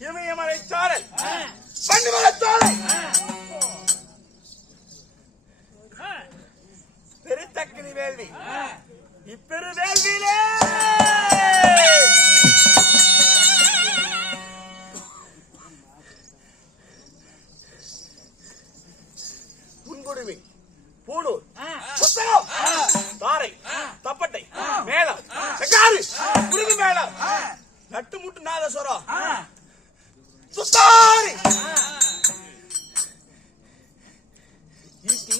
இமயமலை சாரல் பன்னிமலை சாலை பெருத்தக்கினி வேள்வி இப்பெரு வேள்வியிலே புன்குடுமி பூணூர் புத்தகம் தாரை தப்பட்டை மேளம் செக்காரு குருவி மேளம் நட்டு முட்டு நாதஸ்வரம் சுத்தாரி ஈட்டி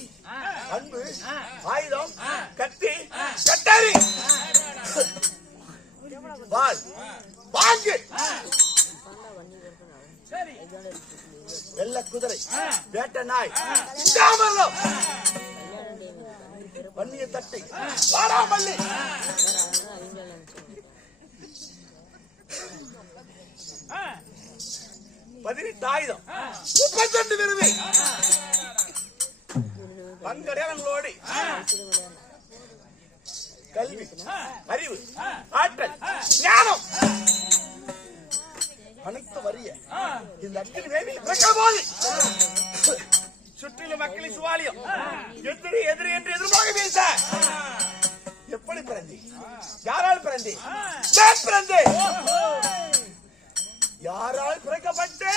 அன்பு ஆயுதம் கத்தி கட்டாரி வாள் வாங்கு வெள்ள குதிரை வேட்ட நாய் சாமரம் வன்னிய தட்டை வாடாமல்லி பதினெட்டு ஆயுதம் 32 விருது பங்கடையாளங்களோடு கல்வி அறிவு ஆற்றல் ஞானம் அனைத்து வரிய இந்த அக்கினி வேள்வியில் பிறக்க போது சுற்றிலும் மக்களின் சுவாலியம் எதிரி எதிரி என்று எதிர்பார்க்க பேச எப்படி பிறந்தி யாரால் பிறந்தி பிறந்து யாரால் பிறக்கப்பட்டே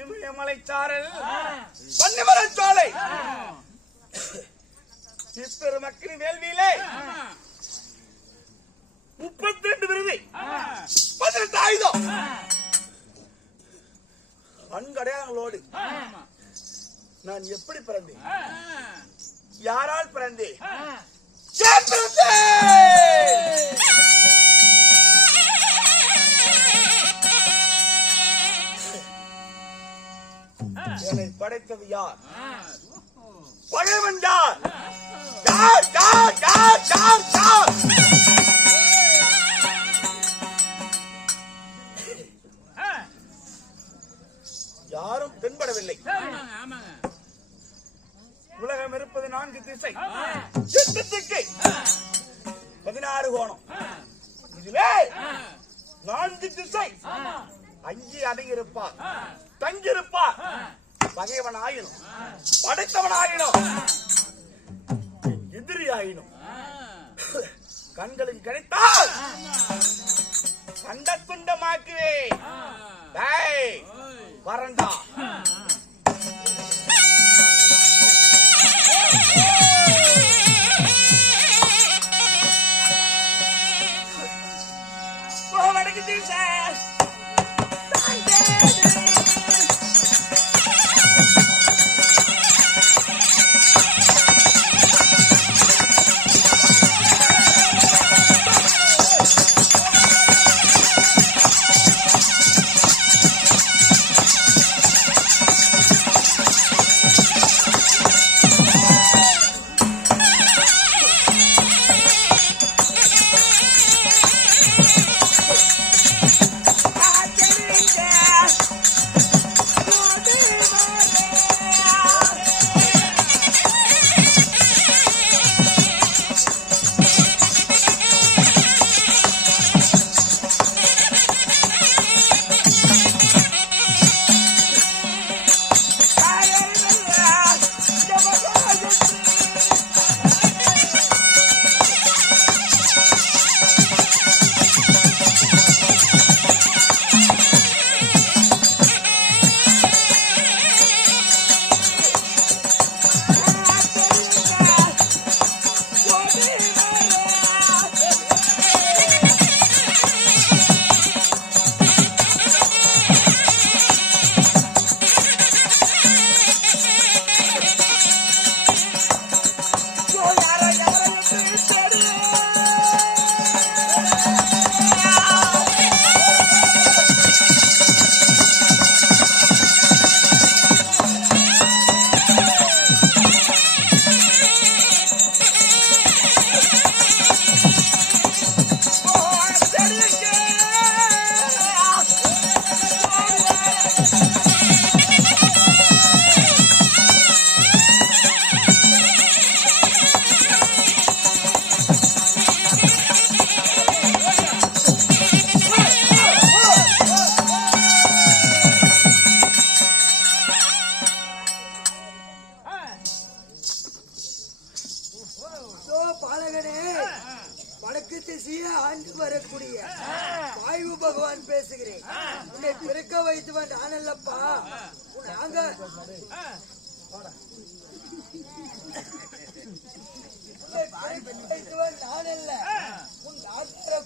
இமயமலை சாரல் பன்னிமலை சாலை இப்பெரு அக்கினி வேள்வியிலே 32 விருது 18 ஆயுதம் பங்கடையாளங்களோடு நான் எப்படி பிறந்தேன் யாரால் பிறந்தேன் என்னை படைத்தது யார் பகைவன் யார் யார் யார் யார் யார் யார் யாரும் தென்படவில்லை உலகம் இருப்பது 4 திசை 8 திக்கை 16 கோணம். இதுவே 4 திசை. அங்கே அடங்கியிருப்பார், தங்கியிருப்பார். பகைவன் ஆயினும், படைத்தவன் ஆயினும், எதிரி ஆயினும் கண்களுக்கு கிடைத்தால் கண்ட துண்டமாக்குவே. வரண்டா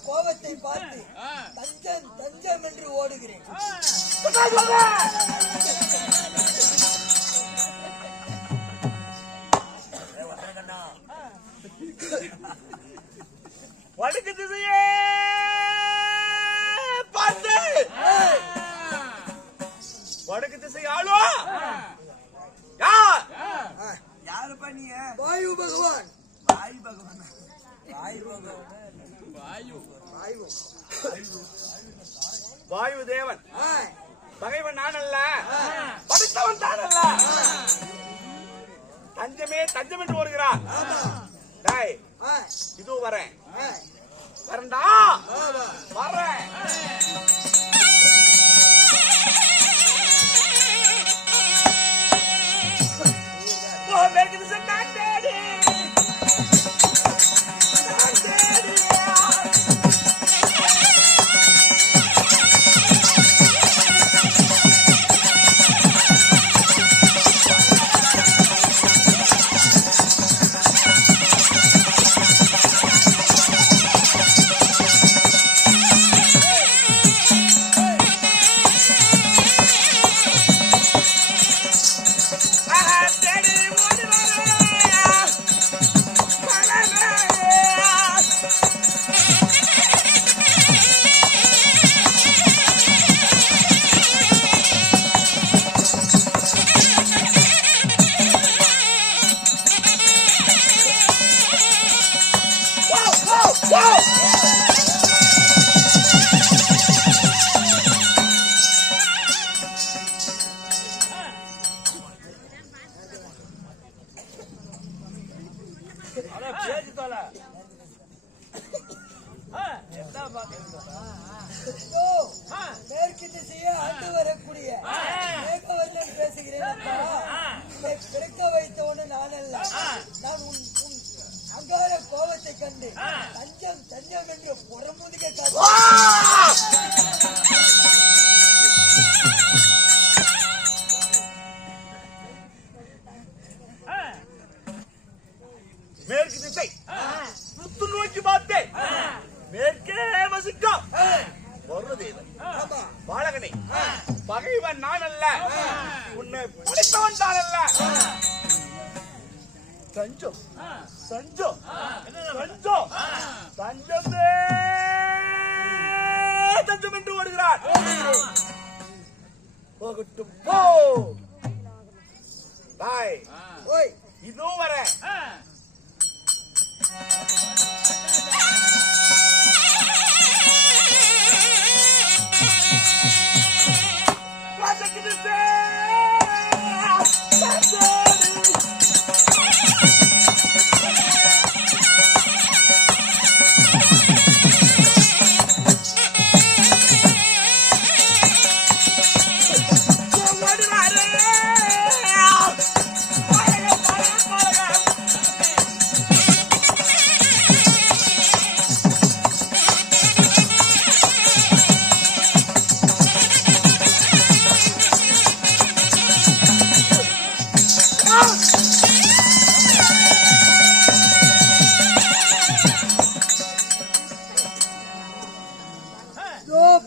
கோபத்தை பார்த்து தஞ்சம் தஞ்சம் என்று ஓடுகிறேன். வடக்கு திசையே பார்த்து வடக்கு திசை ஆளோ யார்? யாரு பண்ணிய? வாயு பகவான். வாயு பகவான். வாயு பகவான். வாயு வாயு வாயு தேவன். பகைவன் நான் அல்ல, படைத்தவன் தான் அல்ல. தஞ்சமே தஞ்சம் என்று ஓடுகிறான். இது வரேன் வரண்டா வரேன். மேற்கு திசையை ஆண்டு வரக்கூடிய மேகவர்ணன் பேசுகிறேன். பிறக்க வைத்தவனு நான் அல்ல. நான் உன் அங்கார கோபத்தை கண்டு தஞ்சம் தஞ்சம் என்று புறமுதுக மேற்கு திசை புத்து நோக்கி பார்த்தேன். மேற்கே வசிக்கும் ஒரு தேவன் பாலகனே, பகைவன் நான் அல்ல, உன்னை பிடித்தவன் தான் அல்ல. தஞ்சம் தஞ்சம் தஞ்சம் தஞ்சமே தஞ்சம் என்று ஓடுகிறார். போகட்டும் போ. பாய் இதோ வர.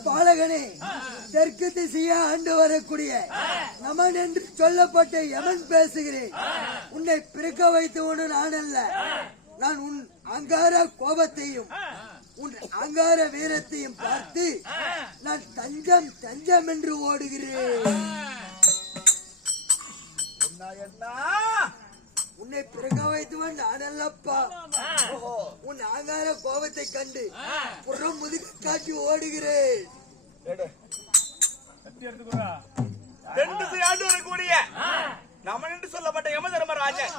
பாலகனே, தெற்கு திசையை ஆண்டு வரக்கூடிய நமன் என்று சொல்லப்பட்ட யமன் பேசுகிறேன். உன்னை பிறக்க வைத்தவனு நான் அல்ல. நான் உன் அங்கார கோபத்தையும் உன் அங்கார வீரத்தையும் பார்த்து நான் தஞ்சம் தஞ்சம் என்று ஓடுகிறேன். உன்னை பிறக்க வைத்தவன் நான் அல்லப்பா. உன் அங்கார கோபத்தை கண்டு புறம் முதுகு காட்டி ஓடுகிறேன். நமன் என்று சொல்லப்பட்ட யம தர்மராஜன்,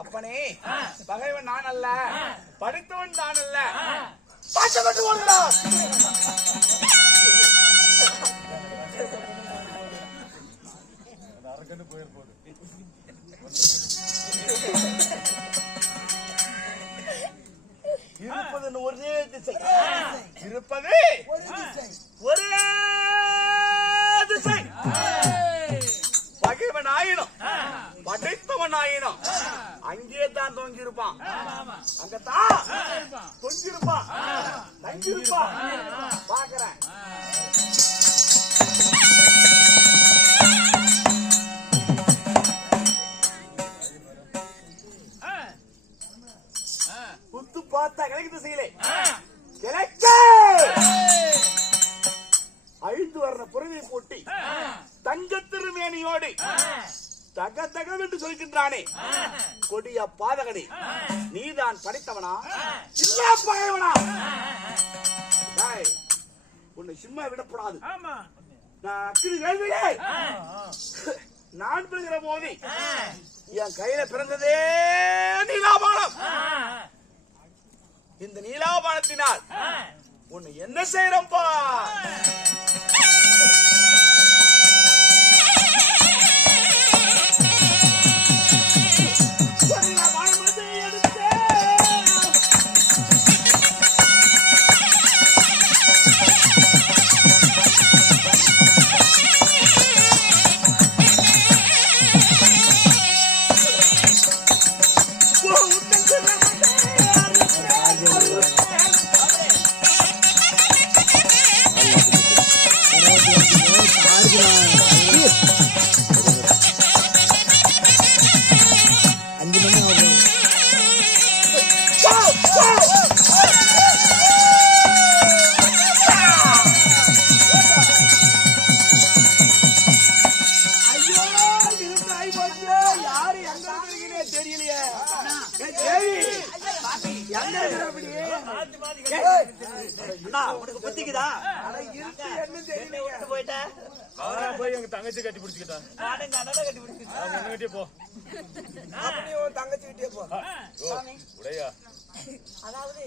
அப்பனே பகைவன் நான் அல்ல, படித்தவன் நான் அல்ல, பாட்டப்பட்டு ஓடுகிறார். இருப்பது ஒரே திசை, இருப்பது ஒரே திசை. பகைவன் ஆயினும் படைத்தவன் ஆயினும் அங்கே தான் தொங்கிருப்பான், அங்கத்தான் தொங்கிருப்பான், தங்கிருப்பான். பாக்குறேன். புத்து பார்த்தா கிழக்கு திசையிலே கிழக்கு அழிந்து வர்ற புறவை போட்டி தங்கத்திருமேனியோடு தக தகம் என்று சொல்கின்றானே, கொடிய பாதகனே, நீதான் படைத்தவனா இல்ல பகைவனா? உன்னை சும்மா விடப்படாது. நான் அக்கினி வேள்வியே நான் பிறகிற போது என் கையில பிறந்ததே நீலாபானம். இந்த நீலாபானத்தினால் உன்னை என்ன செய்யறப்பா? தங்கச்சி கட்டி பிடிச்சுக்கிட்டா போ தங்கச்சி போ. அதாவது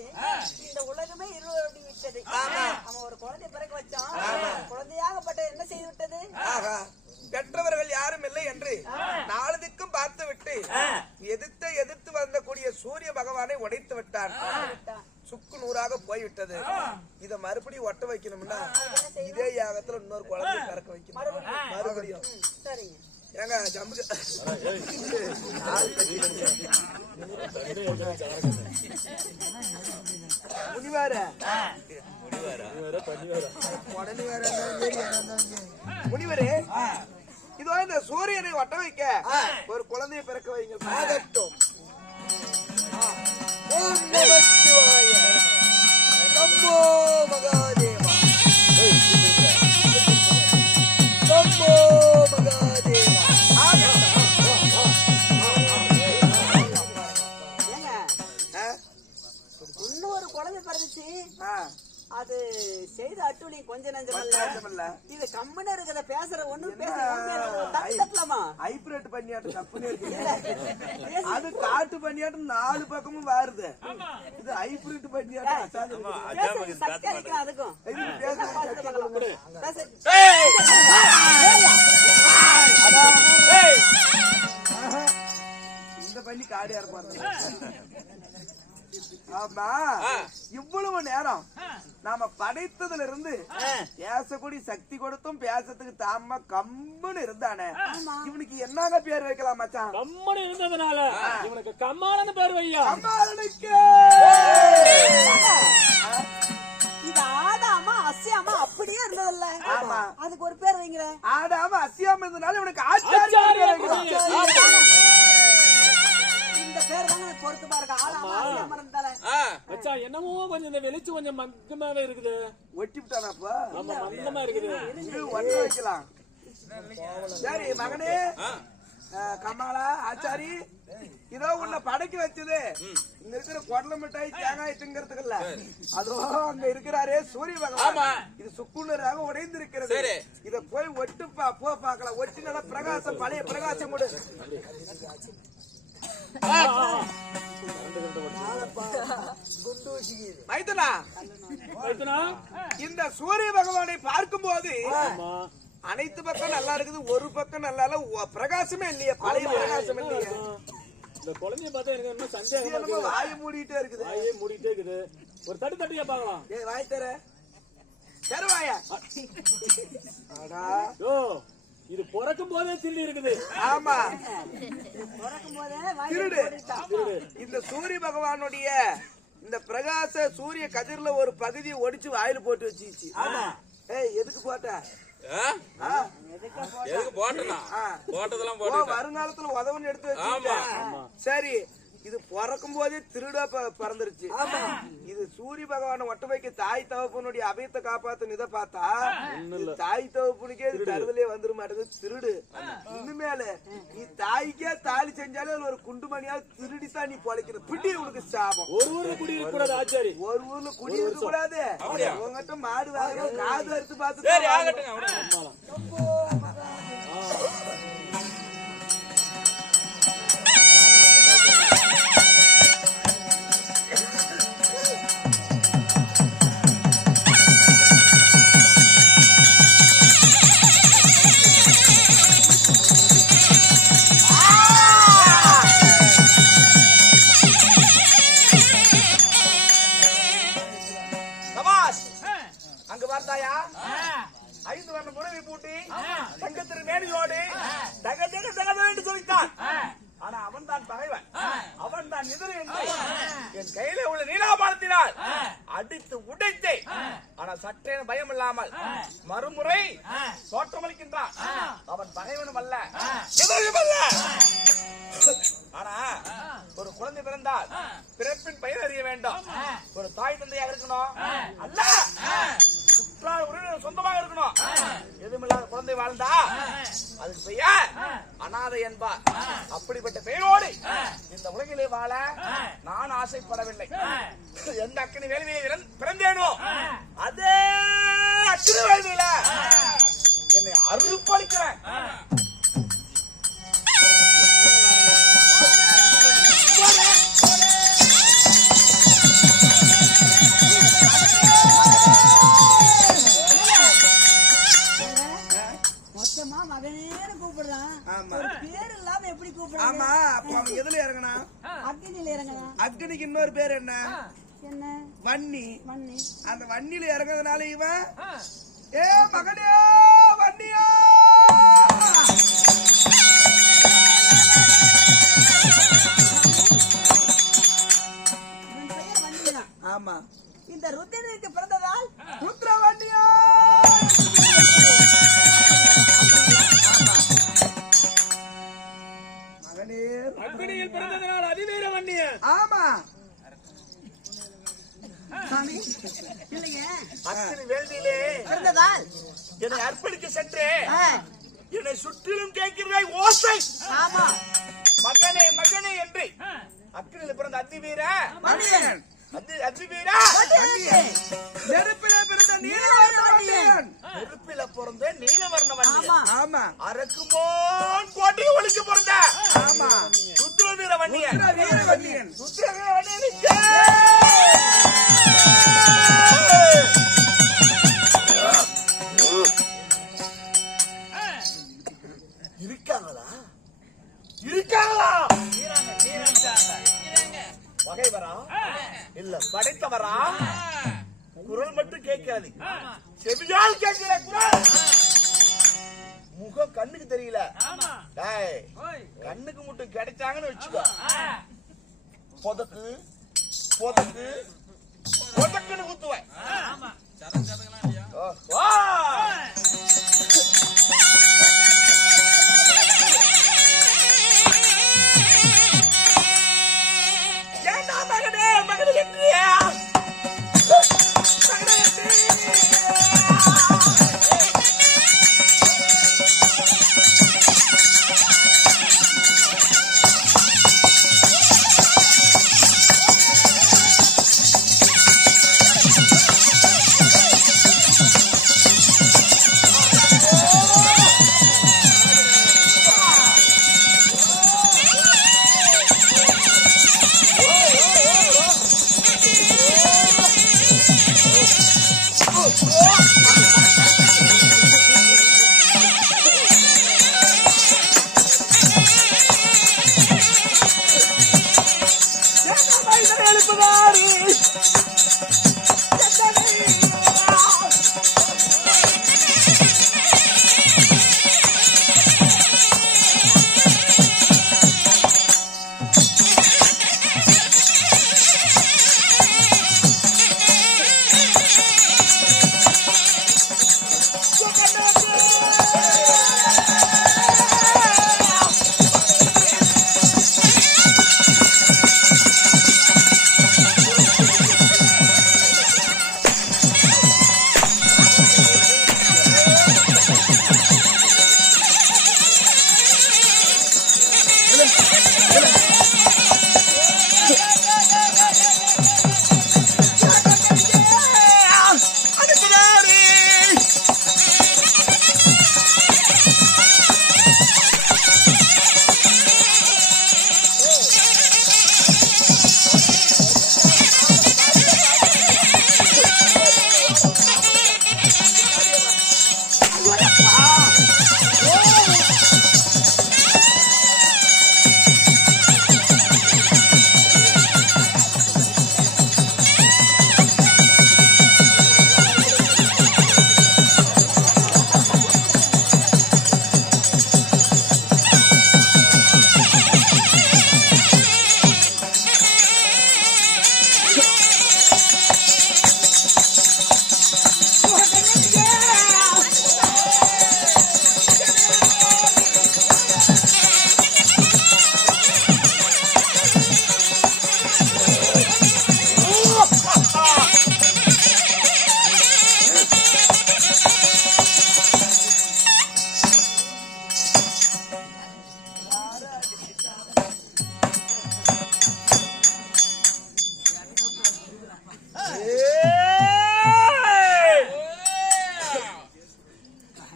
இந்த உலகமே இருவருடைய விட்டு விட்டது. அவன் ஒரு குழந்தை பிறக்க வச்சான். குழந்தையாகப்பட்ட என்ன செய்து விட்டது? பெற்றவர்கள் யாரும் இல்லை என்று நாலு திக்கும் பார்த்து விட்டு எதிர்த்து வந்தக்கூடிய சூரிய பகவானை உடைத்து விட்டான். சுக்கு நூறாக போய்விட்டது. இத மறுபடியும் ஒட்ட வைக்கணும்னா இதே யாகத்துல இன்னொரு குழந்தை பிறக்க வைக்கணும். மறுபடியும் சரிங்க. ஏங்க ஜம்பு முனிவரே, இதோ இந்த சூரியனை ஒட்ட வைக்க ஒரு குழந்தையை பிறக்க வைங்க. ஆகட்டும். ஓம் நமச்சிவாய. சம்போ மகாதேவா. சம்போ மகாதேவா. இன்னொரு குழந்தை பிறந்துச்சு. அது செய்த அட்டுணி கொஞ்ச நஞ்சமல்ல. இது கம்மன இருக்கிற பேசுற ஒண்ணு பேசலாமா? ஹைபிரிட் பண்ணியாட்டம் தப்புன்னு இருக்கு. அது காட்டு பண்ணியாட்டம் 4 பக்கமும் வாருது. இது ஹைபிரிட் பண்ணியாட்டம் சக்தி அளிக்கலாம். அதுக்கும் இந்த பண்ணி காடியா இருப்பாங்க. ஆமா, இவ்வளவு நேரம் நாம படைத்ததுல இருந்து பேசக்கூடிய சக்தி கொடுத்தும் பேசத்துக்கு தாம கம்முன்னு இருந்தானே, இவனுக்கு என்னங்க பேர் வைக்கலாம் மச்சான்? கம்முன்னு இருந்ததுனால இவனுக்கு கம்மாளன்னு பேர் வையா. கம்மாளனுக்கு இது ஆடாம அசையாம அப்படியே இருந்ததில்ல. ஆமா, அதுக்கு ஒரு பேர் வைங்கிற. ஆடாம அசையாம இருந்ததுனால இவனுக்கு ஆச்சாரியம். இந்த பேர் தானே பொறுத்து பாருங்க. ஆடாம அசையாம இருந்தால மச்சா என்னமோ கொஞ்சம் இந்த வெளிச்சு கொஞ்சம் மந்தமாவே இருக்குது. ஒட்டி விட்டானாப்பா? நம்ம மந்தமா இருக்குது. இது ஒட்ட வைக்கலாம். சரி மகனே, கமாலா ஆச்சாரி, இதோ உன்னை படைக்க வச்சது இங்க இருக்கிற குடல மிட்டாய் தேங்காய் திங்கிறதுக்கு இல்ல, அதோ அங்க இருக்கிறாரே சூரிய பகவான். இது சுக்குநூறாக உடைந்து இருக்கிறது. இத போய் ஒட்டுப்பா போ பாக்கலாம். ஒட்டி நல்லா பிரகாசம், பழைய பிரகாசம் கொடு. இந்த சூரிய பகவானை பார்க்கும் போது அனைத்து பக்கம் நல்லா இருக்குது, ஒரு பக்கம் நல்லா இல்ல. பிரகாசமே இல்லையா? பழைய பிரகாசம் இல்லையா? இந்த குழந்தைய பார்த்தா எனக்கு என்ன சந்தேகம். வாய் மூடிட்டே இருக்குது. வாயே மூடிட்டே இருக்குது. ஒரு தட்டு தட்டியா பாக்கலாம். ஏய் வாய் தர தருவாயா? இது பிறக்கும் போதே திருடி இருக்குது. ஆமா, பிறக்கும் போதே திருடு. இந்த சூரிய பகவானுடைய இந்த பிரகாச சூரிய கதிர்ல ஒரு பகுதியை ஒடிச்சு வாயில போட்டு வச்சிருச்சு. ஏய் எதுக்கு போட்ட? வருங்காலத்துல உதவுன்னு எடுத்து வச்சு. சரி, இது பிறக்கும் போதே திருடா பிறந்துருச்சு. இது சூரிய பகவான ஒட்ட வைக்க தாய் தகப்பனுடைய அபயத்தை காப்பாத்து இதை பார்த்தா தாய் தகப்பனுக்கே இது தருதலே வந்துட மாட்டேங்குது. திருடு. இன்னுமேல நீ தாய்க்கே தாலி செஞ்சாலே ஒரு குண்டுமணியா திருடித்தான் நீ பொழைக்கிற. பிடி உனக்கு சாபம். ஒரு ஊர்ல குடியிருக்க கூடாது ஆச்சாரி. ஒரு ஊர்ல குடியிருக்க கூடாது. உங்ககிட்ட மாடு வாங்க காது அறுத்து பார்த்து அடித்து உடைத்தே. ஆனா சற்றேன பயம் இல்லாமல் மறுமுறை தோற்றமளிக்கின்றான். அவன் பகைவனும் அல்ல, ஆனா ஒரு குழந்தை பிறந்தால் பிறப்பின் பெயர் அறிய வேண்டும். ஒரு தாய் தந்தையாக இருக்கணும், அல்ல சுற்றார் உறவினர் சொந்தமாக இருக்கணும். எதுவுமில்லாத குழந்தை வாழ்ந்தா அதுக்கு பெயர் அனாதை என்பார். அப்படிப்பட்ட பெயரோடு இந்த உலகிலே வாழ நான் ஆசைப்படவில்லை. எந்த அக்கினி வேலையை பிறந்தேனோ அதே அக்கினி வேலையில என்னை அறுப்பளிக்கிறேன். பேர் இல்லாம எப்படி கூப்பிடுறாங்க? ஆமா, அப்ப அவன் எதுல இறங்கினா? அக்னியில இறங்கலாம். அக்னிக்கு இன்னொரு பேர் என்ன? என்ன? வன்னி. மண்ணி. அந்த வன்னியில இறங்குறதுனால இவன் ஏ மகனே வன்னியா இவன் பெயர் வன்னிதான். ஆமா, இந்த ருத்திரனுக்கு பிறந்ததால் ருத்ர வன்னியா. மகனே அக்னியில் பிறந்ததனால் அதிவீர வன்னியன். ஆமா, சாமி இல்லைங்க அத்தனை வேள்வியிலே பிறந்ததால் என்னை அர்ப்பணிக்க சென்றே ஆ, என்னை சுற்றிலும் கேட்கிறதை ஓசை ஆமா மகனே மகனே என்று அக்கினில பிறந்த அத்திவீர வன்னியன். அத்திவீர நெருப்பில பிறந்த நீலவர்ண வன்னியன். நெருப்பில பிறந்த நீலவர்ண வன்னியன். ஆமா ஆமா, அரக்குமோன் கோட்டையை ஒழிக்க பிறந்த ஆமா, ருத்ரவீர வன்னியன். ருத்ர வீர வன்னியன். ருத்ரவீர வன்னியனுக்கு இருக்காங்களா இருக்காங்களா பகைவரா இல்ல படைத்தவரா? குரல் மட்டும் கேட்காது, செவியால் கேட்கிற குரல். முகம் கண்ணுக்கு தெரியல. டேய், கண்ணுக்கு மட்டும் கிடைச்சாங்கன்னு வச்சுக்கோ, பொதக்கு பொதக்கு பொதக்குன்னு குத்துவேன். ஓ, ஏண்டா மகனே மகனே என்றியா? மகனே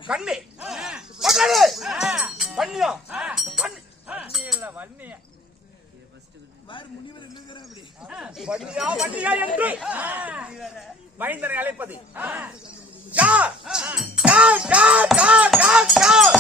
கண்ணே பட்டாரு பண்ணியா வன்னியா வன்னியா என்று மைந்தரை அழைப்பது யார்? யார் யார் யார் யார் யார்?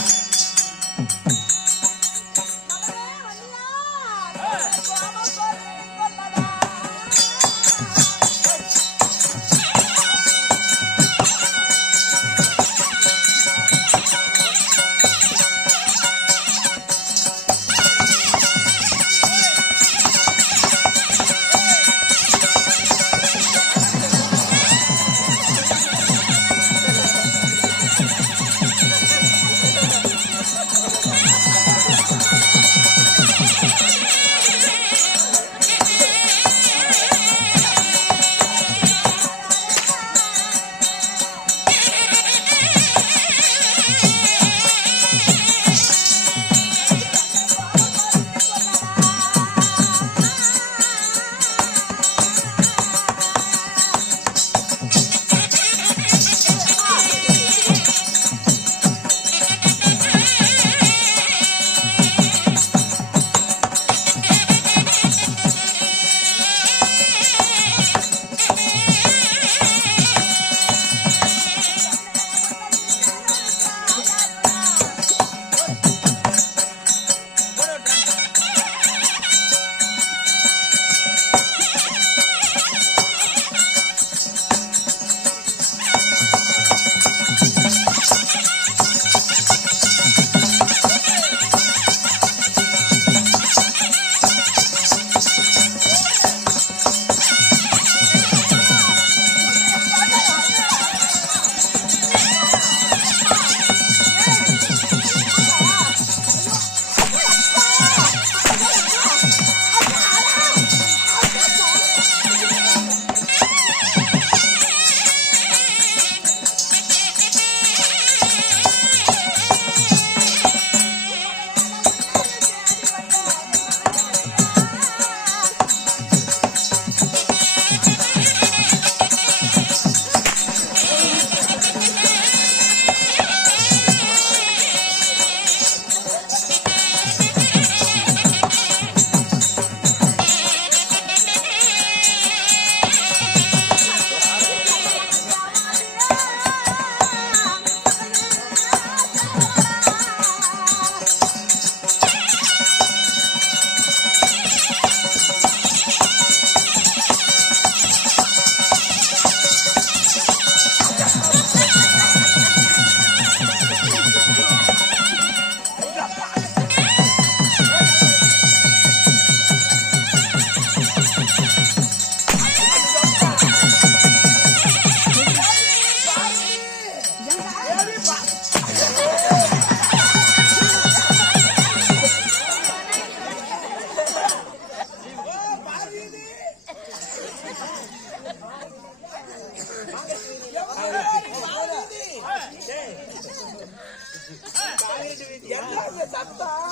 என்ன இந்த சத்தம்?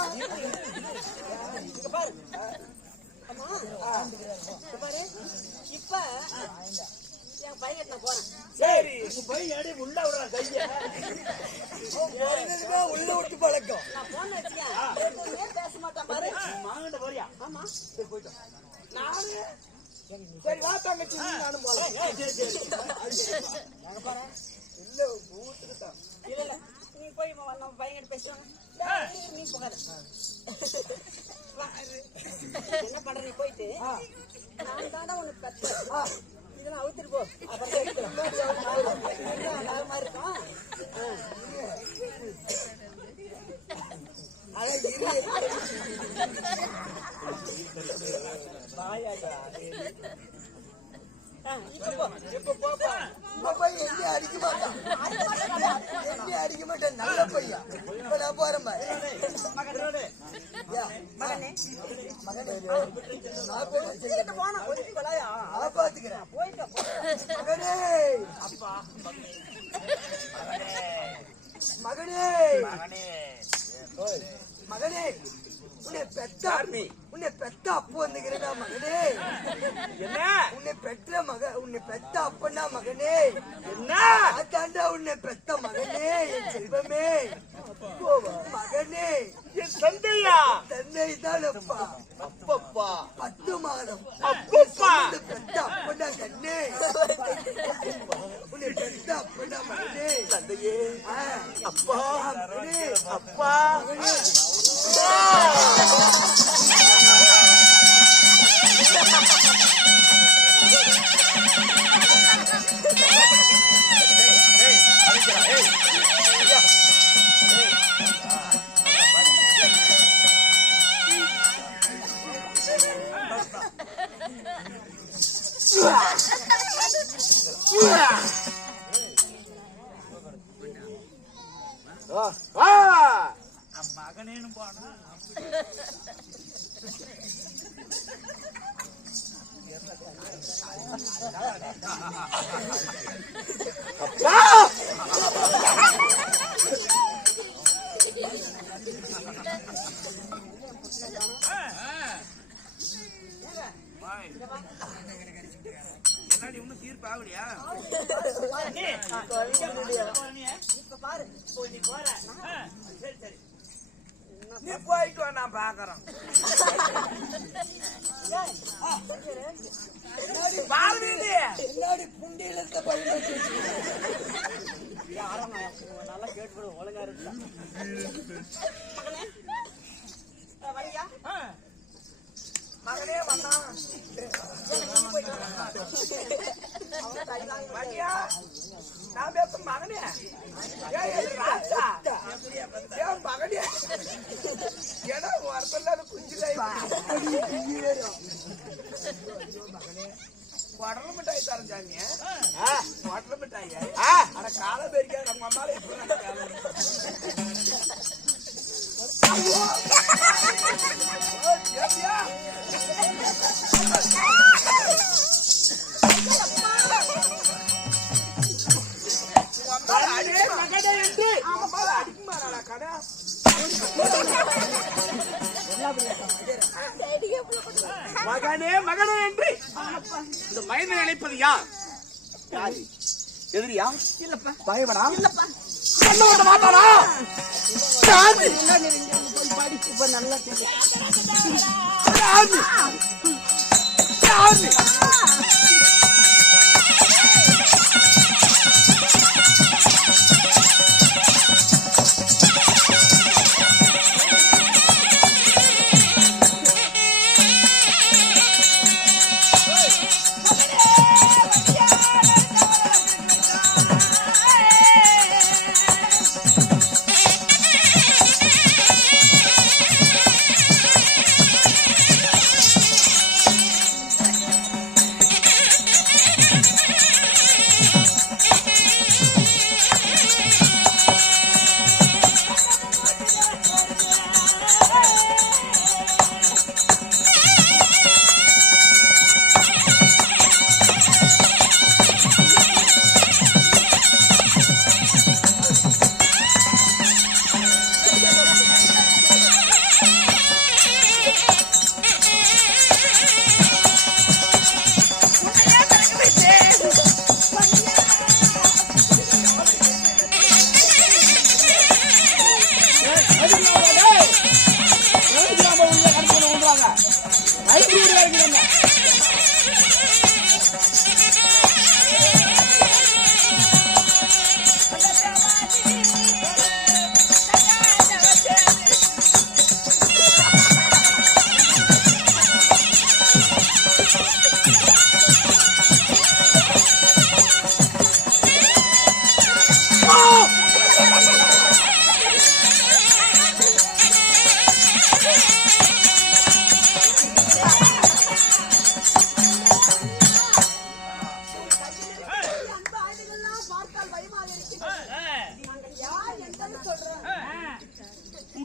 இங்க பாரு. அம்மா, இங்க பாரு. இப்ப என் பையன் நான் போறேன். சரி உள்ள விட்டு பழக்கம். நான் போன வச்சுக்கேன் எதுவுமே பேச மாட்டான் பாரு. ஆமா நானு சரி வா தங்கச்சி நானும் போலாம். இல்ல வீட்டுக்கு தான். இல்ல நீ போய் நம்ம பையன் பேசுவாங்க. நீ போகாத. என்ன பண்ற நீ போயிட்டு நான் தாண்டா உனக்கு கத்து இதெல்லாம் அவுத்துட்டு போ. அப்புறம் எடுத்துக்கலாம். மாதிரி இருக்கும். இப்ப போப்பா. இந்த பையன் என்னையும் அடிக்க மாட்டான். என்னையும் அடிக்க மாட்டேன். நல்ல பையன். இப்ப நான் போறேன் பாரு. மகனே மகனே நான் போய் சீக்கிரம் போனா கொஞ்சம் கொலையா நான் பாத்துக்கிறேன். போயிட்டு மகனே மகனே மகனே உன்னை பெத்த அப்ப வந்துக்கிறேனா மகனே? என்ன உன்னை பெத்த அப்பனா மகனே? என்ன அதாண்டா உன்னை பெத்த மகனே, என் செல்வமே மகனே. என் தந்தையா? தன்னை தான் அப்பா. அப்பப்பா 10 மாதம் அப்பப்பா பெத்த அப்பனா கண்ணே. உன்னை பெத்த அப்பனா மகனே. தந்தையே ஆ, அப்பா மகனே அப்பா மகனே. என்னடி இன்னும் தீர்ப்பு ஆகலையா? இப்ப பாரு நீ போயிட்டு வா, நான் பாக்குறேன். பின்னாடி புண்டியில இருந்த பையன் நல்லா கேட்டு ஒழுங்கா இருந்தா மகனே வரியா மகனே வந்தா மணியா நான் பேச மகனே. ஏன் ராஜா ஏன் மகனே ஏன்னா வரப்பெல்லாம் குஞ்சில குடல மிட்டாய் தரஞ்சாங்க. குடல மிட்டாய் ஆனா கால பேருக்கா நம்ம அம்மால மகனே மகனே என்று இந்த மயனை நினைப்பது யார்? எதிரியா? இல்லப்பா. பயவனா? இல்லப்பா. சொல்ல வந்த மாட்டானா? சாமி போய் படிப்பு நல்லா சாமி சாமி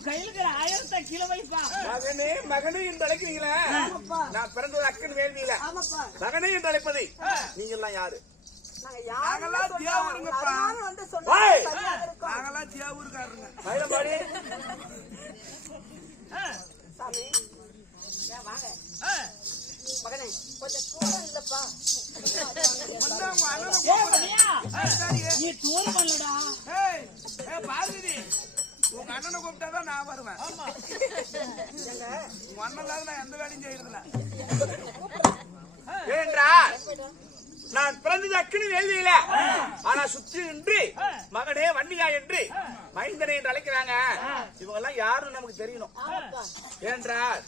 கையில இருக்கிற 1000 கீழே வைப்பா. மகனே மகனே என்று அழைக்கிறீங்களா? நான் பிறந்தது அக்கன் வேள்வியில. ஆமாப்பா. மகனே என்று அழைப்பது நீங்க எல்லாம் யாரு? நாங்கெல்லாம் தேவருங்கப்பா. வந்து சொன்னா சரியா இருக்கும். நாங்கெல்லாம் தேவூர்காரங்க. மயிலம்பாடி சாமி ஏன் வாங்க மகனே கொஞ்சம் தூரம் இல்லப்பா. வந்தா உங்க அண்ணனை ஏய் மணியா, நீ தூரம் இல்லடா. ஏய் ஏய் பார்வதி, உங்க அண்ணனை கூப்பிட்டாதான் நான் வருவேன். உங்க அண்ணன் இல்லாத நான் எந்த வேலையும் செய்யறதில்ல. ஏன்றா நான் பிறந்தது அக்கினி வேள்வியில. ஆனா சுற்றி நின்று மகனே வன்னியா என்று மைந்தனை என்று அழைக்கிறாங்க. இவங்க எல்லாம் யாருன்னு நமக்கு தெரியணும். ஏன்றால்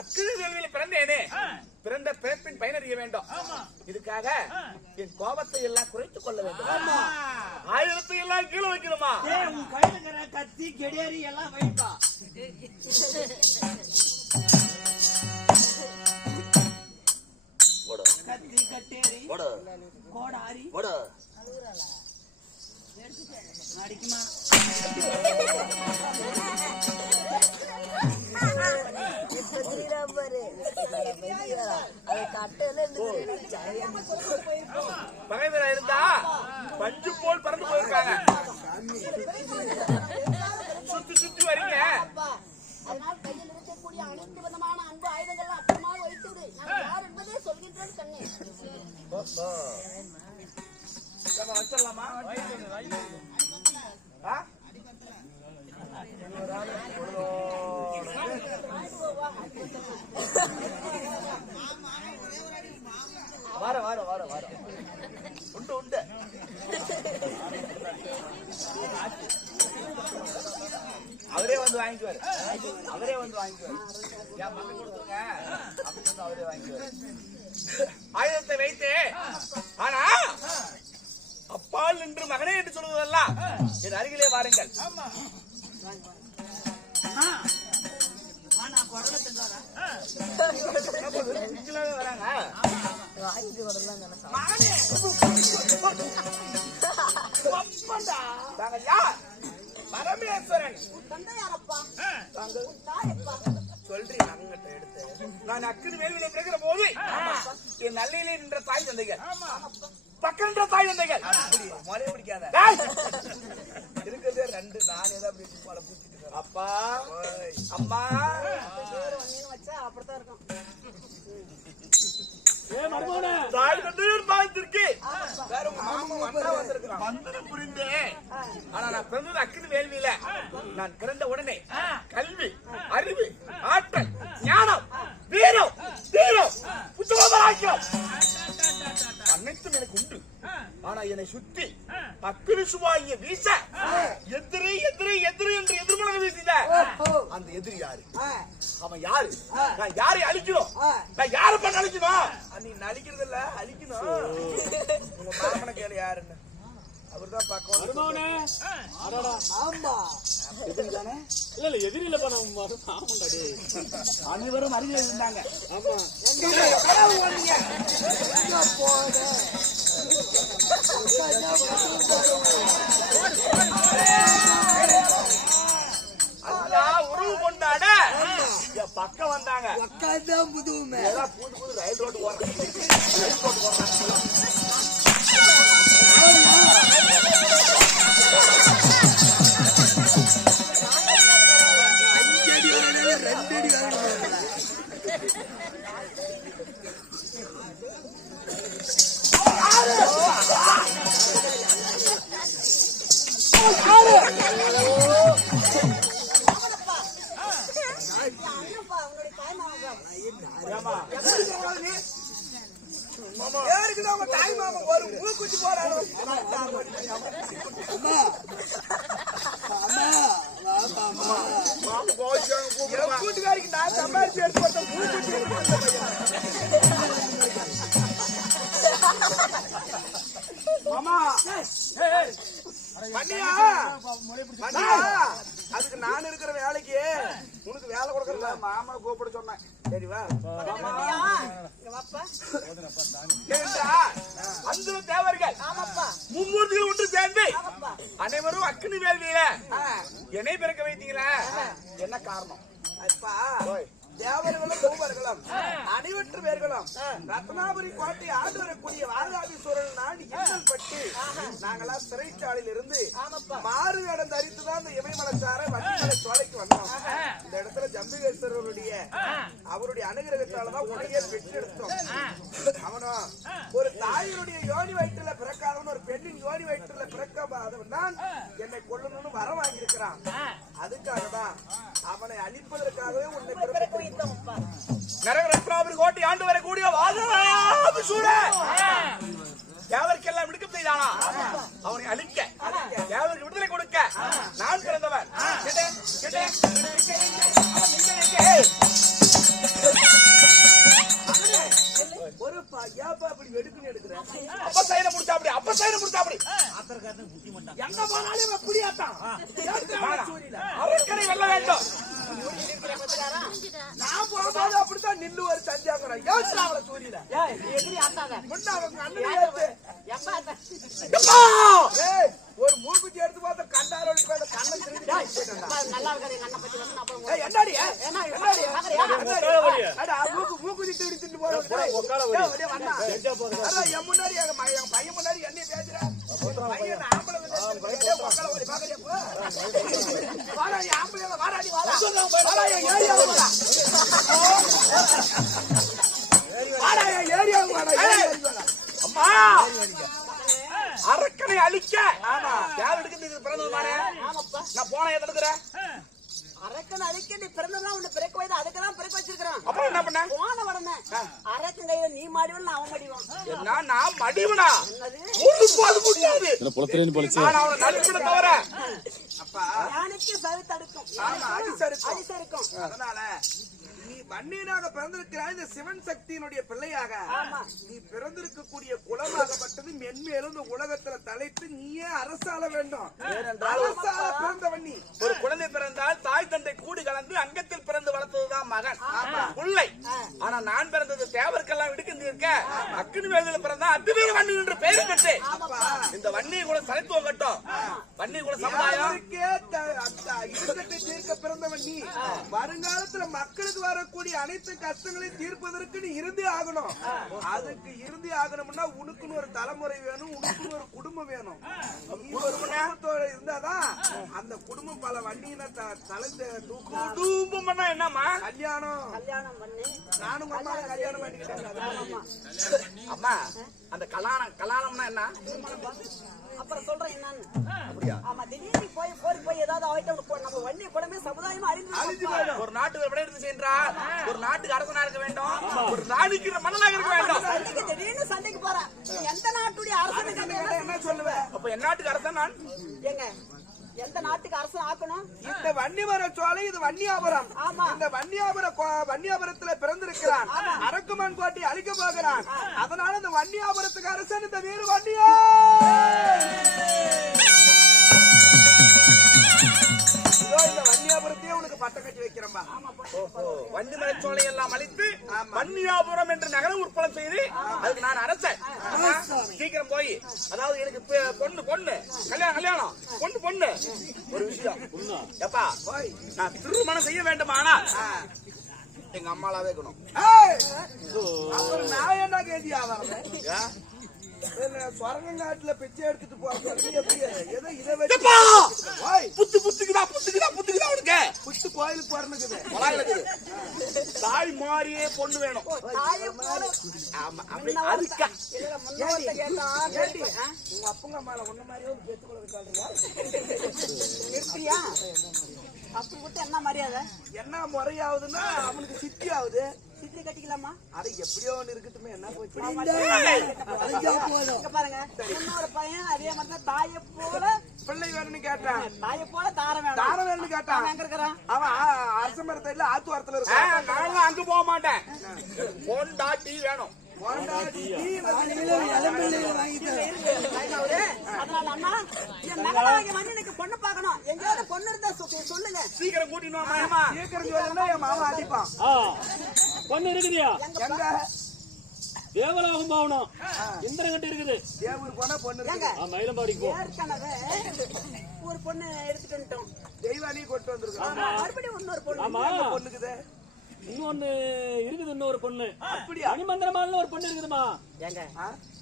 அக்கினி வேள்வியில பிறந்தேனே, பிறந்த பிறப்பின் பயனறிய வேண்டும். இதுக்காக என் கோபத்தை எல்லாம் குறைத்துக் கொள்ள வேண்டும். 1000 எல்லாம் கீழே வைக்கணுமா? ஏய் உன் கையில இருக்கிற கத்தி கெடியாரி எல்லாம் வைப்பா. கத்தி கட்டேரி கோடாரி அடிக்குமா? பகைவரா இருந்தா பஞ்சு போல் பறந்து போயிருக்காங்க. சுத்தி சுத்தி வரீங்க. அதனால் கையில் இருக்கக்கூடிய அனைத்து விதமான அன்பு ஆயுதங்கள் அப்புறமா வைத்துவிடு. நான் யார் என்பதை சொல்கின்றேன் கண்ணே. வச்சிடலாமா? வர உண்டு உண்டு. அவரே வந்து வாங்கிக்குவாரு. என் மகன் கொடுத்துங்க அப்படின்னு வந்து அவரே வாங்கிக்குவாரு. ஆயுதத்தை வைத்து ஆனா அப்பால் நின்று மகனே என்று சொல்வதெல்லாம் என் அருகிலே வாருங்கள். வராங்க. பரமேஸ்வரன் சொல்றீங்க. எடுத்து நான் அக்கினி வேள்வியில பிறக்கிற போது என் நல்லையிலே நின்ற தாய் தந்தைகள், பக்கன்ற தாய் தந்தைகள் மொழி பிடிக்காத இருக்கிறதே 2. நான் ஏதாவது அப்பா அம்மா வச்சா அப்படித்தான் இருக்கும். தாய் தந்தையர் பாகத்திற்கு வேற உங்க மாமா வந்திருக்கிறான். வந்தது புரிந்தே. ஆனா நான் பிறந்தது அக்கினி வேள்வியில. நான் பிறந்த உடனே கல்வி, அறிவு, ஆற்றல், ஞானம், வீரம், தீரம், புத்தகமாக்கியம் அனைத்தும் எனக்கு உண்டு. ஆனா என்னை சுத்தி அக்கினி சுவாகிய வீச எதிரி எதிரி எதிரி என்று எதிர்மலக வீசித அந்த எதிரி யாரு? அவன் யாரு? நான் யாரை அழிக்கணும்? நான் யாரை பண்ண அழிக்கணும்? நீ நடிக்கிறது இல்ல, அழிக்கணும். உங்க மாமனை கேளு யாருன்னு. அவர்தான் பக்கம். எதிரி இல்லப்பா. அனைவரும் அருகில் இருந்தாங்க. உறவு கொண்டாட பக்கம் வந்தாங்க. புது புது ரயில் ரோடு தாய் மாமா ஒரு பூக்குச்சி போறாங்க. கூட்டுக்காரிக்கு நான் சம்பாதிச்சு எடுத்து கொடுத்த பூக்குச்சி மாமா அதுக்கு நான் இருக்கிற வேலைக்கு உனக்கு வேலை கொடுக்கறல மாமனை கூப்பிட சொன்னேன். சரிவா? அந்த தேவர்கள் மும்மூர்த்திகள் ஒன்று சேர்ந்து அனைவரும் அக்னி வேள்வியில என்னை பிறக்க வைத்தீங்களா? என்ன காரணம்? அப்பா தேவர்களும் மூவர்களும் அனைவற்று பேர்களும் ரத்னாபுரி கோட்டை ஆண்டு வரக்கூடிய வாதாபீஸ்வரன் நாடு இன்னல் பட்டு நாங்கெல்லாம் சிறைச்சாலையில் இருந்து மாறு வேடம் தரித்துதான் இந்த இமயமலைச்சார வண்டிமலை சோலைக்கு வந்தோம். இந்த இடத்துல ஜம்புகேஸ்வரருடைய அவருடைய அனுகிரகத்தாலதான் உடையே பெற்றெடுத்தோம். அவனும் ஒரு தாயினுடைய யோனி வயிற்றுல பிறக்காதவன், ஒரு பெண்ணின் யோனி வயிற்றுல பிறக்காதவன் தான் என்னை கொல்லணும்னு வர வாங்கியிருக்கிறான். அதுக்காகதான் அவனை அழிப்பதற்காகவே உன்னை பிறக்க நரகரத்னாபுரி கோட்டை ஆண்டு வரக்கூடிய வாதாபிசூர தேவருக்கெல்லாம் விடுக்கம் செய்தானா? அவனை அழிக்க, தேவருக்கு விடுதலை கொடுக்க நான் பிறந்தவன். ஒரு ஏப்பா அப்படி வெடுக்குன்னு எடுக்கிறேன். அப்ப சைன முடிச்சா அப்படி, அப்ப சைன முடிச்சா அப்படி. எங்க போனாலும் அப்படியாத்தான் அரக்கனை வெல்ல வேண்டும். நான் போகும்போது அப்படித்தான் நின்று ஒரு சந்தியாங்கிறேன். யோசிச்சு அவளை சூரியல முன்ன அவங்க அண்ணன் ஒரு மூக்குச்சி எடுத்து பார்த்த கண்டாரோட கண்ணை திரும்பி என்னடி மூக்குச்சி திருடி தின்னு போறேன். என் முன்னாடி எங்க பையன் முன்னாடி என்ன பேசுறேன்? பையன் ஆம்பளை வாராடி ஆம்பளை வாராடி அம்மா அரக்கனை அழிக்க யார் எடுக்கிறது பிறந்ததுமானே? நான் போன எதுக்குறேன் அரக்கன் அழிக்க நீ பிறந்ததான் உன்னை பிறக்க வைத்து அதுக்குதான் பிறக்க வச்சிருக்கான். அப்புறம் என்ன பண்ண? போன உடனே அரக்கன் கையில நீ மாடிவன் அவன் மடிவான். என்ன நான் மடிவனா? ஒரு போது முடியாது. நான் அவனை நடிப்பட தவிர அப்பா யானைக்கு சரி தடுக்கும். அடிசருக்கும். அதனால நீ வன்னியனாக பிறந்திருக்கிறாய். இந்த சிவன் சக்தியினுடைய பிள்ளையாக நீ பிறந்திருக்கக்கூடிய குலமாகப்பட்டது மென்மேலும் இந்த உலகத்துல தலைத்து நீயே அரசாள வேண்டும். அரசாள பிறந்தவன் நீ. ஒரு குழந்தை பிறந்தால் தாய் தந்தை கூடி கலந்து அங்கத்தில் பிறந்து வளர்த்ததுதான் மகன் பிள்ளை. ஆனா நான் பிறந்தது தேவருக்கெல்லாம் விடுக்கின்ற இருக்க அக்னி வேலையில பிறந்தா அத்துவீர வன்னி என்று பெயர் கட்டு. இந்த வன்னிய கூட தலைத்துவம் கட்டும். வன்னி கூட சமுதாயம் இருக்கத்தை தீர்க்க பிறந்தவன் நீ. வருங்காலத்துல மக்களுக்கு வரக்கூடிய அனைத்து கஷ்டங்களையும் தீர்ப்பதற்கு நீ இருந்தே ஆகணும். அதுக்கு இருந்தே ஆகணும்னா உனக்குன்னு ஒரு தலைமுறை வேணும், உனக்குன்னு ஒரு குடும்பம் வேணும். நீ ஒரு குடும்பத்தோட இருந்தாதான் அந்த குடும்பம் பல வண்டியின தலைத்த குடும்பம்னா என்னம்மா? கல்யாணம் பண்ணி நானும் அம்மாவை கல்யாணம் பண்ணிக்கிட்டேன். அம்மா அந்த கல்யாணம்னா என்ன? அப்புறம் சொல்றேன் என்னன்னு. ஆமா திடீர்னு போய் ஏதாவது ஆயிட்டு நம்ம வண்டிய கூடமே சமுதாயமா அழிஞ்சு ஒரு நாட்டுக்கு எப்படி இருந்து சென்றால் ஒரு நாட்டுக்கு அரசனா இருக்க வேண்டும், ஒரு ராணிக்கு மன்னனாக இருக்க வேண்டும். சண்டைக்கு திடீர்னு சண்டைக்கு போற எந்த நாட்டுடைய அரசனுக்கு என்ன சொல்லுவேன்? அப்ப என் நாட்டுக்கு அரசன் நான் ஏங்க எந்த நாட்டுக்கு அரசன் ஆக்கணும்? இந்த வன்னிமர சோலை இது வன்னியாபுரம். இந்த வன்னியாபுரத்துல பிறந்திருக்கிறான். அரக்குமான் கோட்டை அழிக்க போகிறான். அதனால இந்த வன்னியாபுரத்துக்கு அரசன் இந்த வீர வன்னியா. இந்த வன்னியாபுரத்தையே உனக்கு பட்டம் கட்டி வைக்கிறேன்பா. வன்னிமலை சோலை எல்லாம் அழித்து வன்னியாபுரம் என்று நகரம் உற்பத்தி செய்து அதுக்கு நான் அரசன். சீக்கிரம் போய் அதாவது எனக்கு பொண்ணு கல்யாணம் பொண்ணு ஒரு விஷயம் எப்பா நான் திருமணம் செய்ய வேண்டுமானா எங்க அம்மாலாவே இருக்கணும். அப்புறம் நான் என்ன கேதி ஆவாங்க? சொரங்காட்டுல பிச்சை எடுத்துட்டு போறது புத்துக்குதா உனக்கு புத்து கோயிலுக்கு போறதுக்குது. தாய் மாறியே பொண்ணு வேணும். உங்க அப்பங்க அம்மால ஒண்ணு மாதிரியே ஒரு பெத்துக்குள்ள இருக்கியா? அப்படி விட்டு என்ன மரியாதை? என்ன முறையாவதுன்னா அவனுக்கு சித்தி ஆகுது. சித்தி கட்டிக்கலாமா? அது எப்படியோ ஒண்ணு இருக்கட்டுமே. என்ன போச்சு பாருங்க, இன்னொரு பையன் அதே மாதிரி தாயை போல பிள்ளை வேணும்னு கேட்டான். தாயை போல தாரம் வேணும்னு கேட்டான். எங்க இருக்கிறான் அவன் அரச மரத்துல ஆத்து வாரத்துல இருக்கான். நான் அங்க போக மாட்டேன். பொண்டாட்டி வேணும். பொண்ணு பாக்கணும். எங்கேயாவது பொண்ணு இருந்தா சொல்லுங்க. சீக்கிரம் கூட்டினு சீக்கிரம் என் மாமா அடிப்பான். பொண்ணு இருக்குதியா? தேவலோகம் போகணும். இந்திரன் கிட்ட இருக்குது. தேவூர் போனா பொண்ணு இருக்கு. ஏங்க மயிலம்பாடிக்கு போ. ஏற்கனவே ஒரு பொண்ணு எடுத்துட்டு வந்துட்டோம். தெய்வானி கொண்டு வந்திருக்கோம். மறுபடியும் இன்னொரு பொண்ணு. ஆமா பொண்ணுக்குதே இன்னொன்னு இருக்குது. இன்னொரு பொண்ணு அப்படியா? மணிமந்திரமான ஒரு பொண்ணு இருக்குதுமா. ஏங்க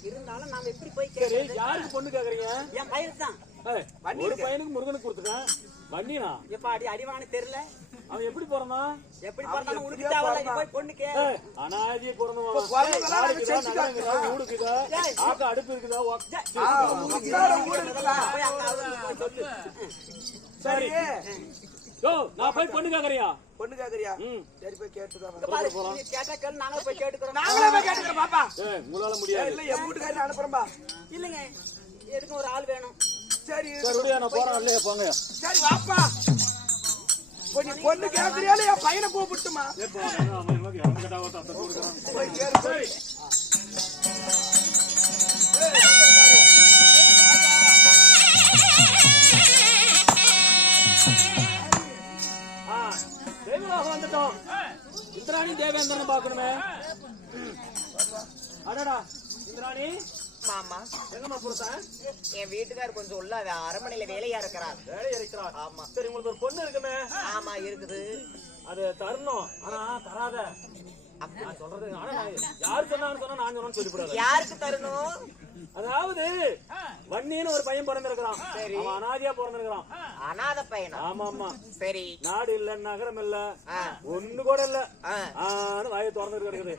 இருந்தாலும் நாம எப்படி போய் சரி கேக்குறது? யாருக்கு பொண்ணு கேக்குறீங்க? என் பையனுக்கு தான். ஏய், ஒரு பையனுக்கு முருகனுக்கு கொடுத்துட்டேன். வண்டினா எப்ப அடிவானு தெரியல. அவன் எப்படி பிறந்தான்? எப்படி பார்த்தாலும் உனக்கு தேவையில்ல. நீ போய் பொண்ணு கே. அனாதியே பிறந்தவன். பிறந்ததெல்லாம் நாங்க செஞ்சுட்டு வீடு இருக்குதா? ஆக்க அடுப்பு இருக்குதா? போய் அங்க அவருக்கு போய் சொல்லு. சரி யோ நான் போய் பொண்ணு கேக்குறியா? பொண்ணு கேக்குறியா? சரி போய் கேட்டுதான் இங்க பாரு, நீ கேட்டா கேளு, நாங்களே போய் கேட்டுக்கிறோம். நாங்களே போய் கேட்டுக்கிறோம் பாப்பா. ஏய் உங்களால முடியாது. இல்ல என் வீட்டுக்காரர் அனுப்புறேன்பா. இல்லைங்க எதுக்கும் ஒரு ஆள் வேணும். சரி சரியா நான் போறேன். இல்லையே போங்க. சரி வாப்பா. நீ பொண்ணு கேக்குறியால என் பையனை கூப்பிட்டுமா? போய் கேளு போய். தேவலோகம் வந்துட்டோம். இந்திராணி தேவேந்திரன் பாக்கணுமே. அடடா இந்திராணி மாமா எங்கம்மா பொறுத்தேன்? என் வீட்டுக்கார் கொஞ்சம் உள்ள அரண்மனையில வேலையா இருக்கிறார். வேலை இருக்கிறார். ஆமா. சரி உங்களுக்கு ஒரு பொண்ணு இருக்குமே. ஆமா இருக்குது. அது தரணும். ஆனா தராத. நான் சொல்றது ஆனா யாரு சொன்னான்னு சொன்னா நான் சொன்னு சொல்லிவிடாது. யாருக்கு தரணும்? அதாவது வன்னின்னு ஒரு பையன் பிறந்திருக்கிறான். அவன் அனாதியா பிறந்திருக்கிறான். அனாதை பையனா? ஆமா ஆமா. சரி. நாடு இல்ல நகரம் இல்ல ஒண்ணு கூட இல்ல. வாயை திறந்து இருக்குது.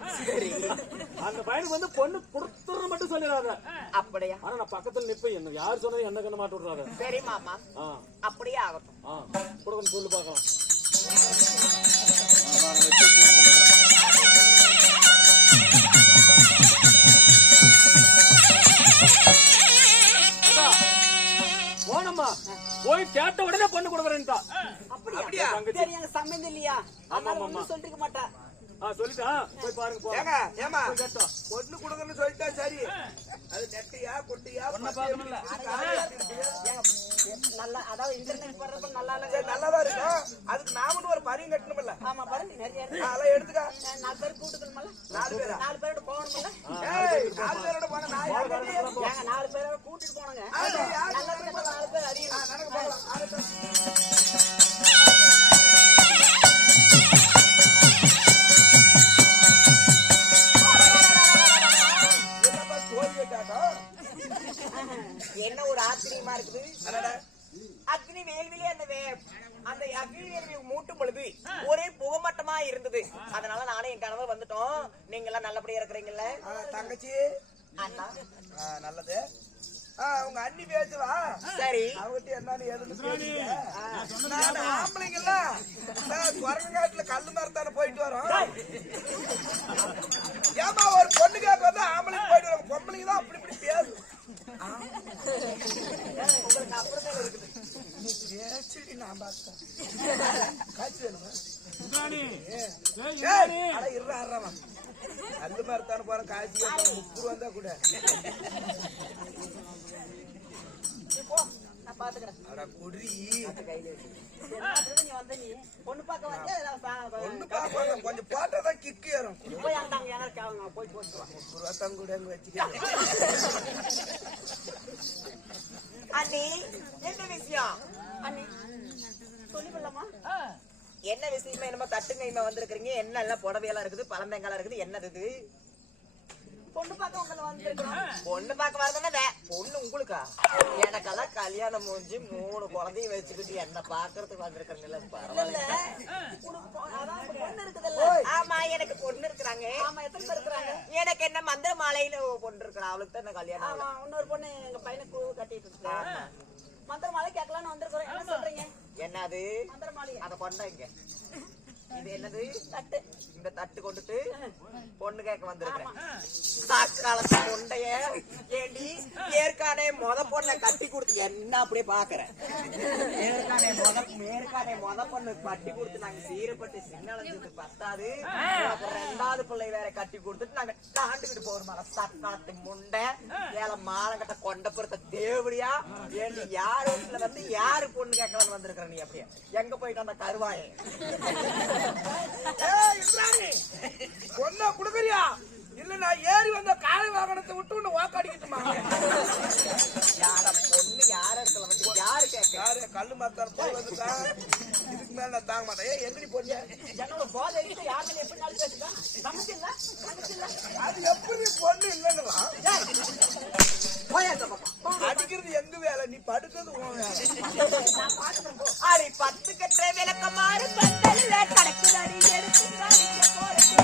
அந்த பையனுக்கு வந்து பொண்ணு கொடுத்துற மட்டும் சொல்லிடாத. அப்படியா? ஆனா நான் பக்கத்துல நிப்ப என்ன யாரு சொன்னது என்ன கண்ண மாட்டு விடுறாங்க. சரி மாமா அப்படியே ஆகட்டும். கொடுக்கணும் சொல்லு பாக்கலாம். போனம்மா போய் கேட்ட உடனே பொண்ணு கொடுக்குறேன்டா. அப்படியா? சரி எங்க சம்பந்தம் இல்லையா? அதனால ஒண்ணும் சொல்லிருக்க மாட்டா. சொல்லிட்டா போய் பாருங்க போ. ஏங்க ஏமா பொண்ணு கொடுக்கணும்னு சொல்லிட்டா சரி. அது நெட்டியா கொட்டியா பொண்ணு பாக்கணும்ல. நல்லா அதாவது இன்டர்நெட் வர்றப்ப நல்லா நல்லாதான் இருக்கும். அதுக்கு நாம ஒரு பரியும் கட்டணும்ல. ஆமா பாருங்க நிறைய அதெல்லாம் எடுத்துக்க. 4 பேர் கூட்டுக்கணும்ல. 4 பேரா? 4 பேரோட போகணும்ல. ஏய் 4 பேரோட போனா நான் யாரு? ஏங்க 4 பேரோட கூட்டிட்டு போனங்க. நல்லா இருந்தா 4 பேர் அடியும். நடக்க போலாம். என்ன ஒரு ஆச்சரியமா இருக்குது. அக்னி வேல்விலே அந்த அக்னி வேல்வி மூட்டும் பொழுது ஒரே புகமட்டமா இருந்தது. அதனால நானும் என் கணவர் வந்துட்டோம். நீங்க எல்லாம் நல்லபடியா இருக்கிறீங்கல்ல? தங்கச்சி அண்ணா நல்லது. உங்க அண்ணி பேசுவா. சரி. அவங்கிட்ட என்னன்னு எதுன்னு பேசுங்க. நான் ஆம்பளைங்கல்ல குரங்காட்டுல கல்லு மரத்தான போயிட்டு வரோம். ஏமா ஒரு பொண்ணு கேட்க வந்து ஆம்பளைக்கு போயிட்டு வரோம். பொம்பளைங்க தான் அப்படி இப்படி பேசு. உங்களுக்கு அப்புறமே இருக்குது. பேசுடி நான் பார்த்தேன். காய்ச்சி வேணுமா? இருறாமா கல்லு மரத்தான போற காய்ச்சி 30 ரூபா தான் கூட. நான் பாத்துக்கிறேன். அட குடி நீ வந்து நீ பொண்ணு பார்க்க வந்து பொண்ணு பார்க்க கொஞ்சம் போட்டாதான் கிக்கு ஏறும். போய் அந்தாங்க யாரும் போய் போட்டு 30 ரூபா தான் கூட அங்க வச்சுக்க. அண்ணி என்ன விஷயம்? அண்ணி சொல்லிக்கலாமா? என்ன விஷயமா? என்னமோ தட்டுங்க வந்திருக்கீங்க. என்ன எல்லாம் புடவையெல்லாம் இருக்குது, பழந்தங்காலாம் இருக்குது. என்னது இது? பொண்ணு பார்க்க உங்களை வந்திருக்கிறோம். பொண்ணு பார்க்க வரதுன்னா பொண்ணு உங்களுக்கா? எனக்கெல்லாம் கல்யாணம் முடிஞ்சு 3 குழந்தையும் வச்சுக்கிட்டு என்ன பாக்குறதுக்கு வந்திருக்கிறீங்களா? பரவாயில்ல. பொண்ணு இருக்குதுல்ல? ஆமா எனக்கு பொண்ணு இருக்கிறாங்க. ஆமா எத்தனை பேர் இருக்கிறாங்க? எனக்கு என்ன மந்திர மாலையில பொண்ணு இருக்கிறா. அவளுக்கு தான் என்ன கல்யாணம். ஆமா இன்னொரு பொண்ணு எங்க பையனுக்கு கட்டிட்டு இருக்கு. மந்திர மாலை கேட்கலான்னு வந்திருக்கிறோம். என்ன சொல்றீங்க? என்னது மந்திர மாலை? அத கொண்டாங்க. இது என்னது? தட்டு. இந்த தட்டு கொண்டுட்டு பொண்ணு கேட்க வந்திருக்கேன். சாக்காலத்து கொண்டைய ஏண்டி ஏற்கானே மொத பொண்ணை கட்டி கொடுத்து என்ன அப்படியே பாக்குறேன். ஏற்கானே மொத பொண்ணு கட்டி கொடுத்து நாங்க சீரப்பட்டு சின்னது பத்தாது. ரெண்டாவது பிள்ளை வேற கட்டி கொடுத்துட்டு நாங்க தாண்டுகிட்டு போறோம். சாக்காலத்து முண்டை ஏழை மாலங்கட்ட கொண்ட பொறுத்த தேவடியா ஏண்டி யார் வீட்டுல வந்து யாரு பொண்ணு கேட்கலான்னு வந்திருக்கிற நீ? அப்படியே எங்க போயிட்டு அந்த கருவாயை பொண்ணா குடுக்கறியா? இல்ல இல்ல நான் ஏறி வந்த காலை வாகனத்தை விட்டு உன்னை வாக்காடிக்கிட்டுமா பொண்ணு யார இடத்துல வந்து யாரு கேட்க யாரு கல்லு மாத்தார் போவதுக்கா இதுக்கு மேல நான் தாங்க மாட்டேன் எங்கடி போறியா என்னோட போதை யாருன்னு எப்படி நாள் பேசுறேன் சமைச்சில்ல அது எப்படி பொண்ணு இல்லைன்னா போயாத பக்கம் அடிக்கிறது எங்க வேலை நீ படுக்கிறது உன் வேலை அடி 10 கற்ற விளக்கமாறு பந்தல்ல கடக்குதடி எடுத்து காடிக்க போறது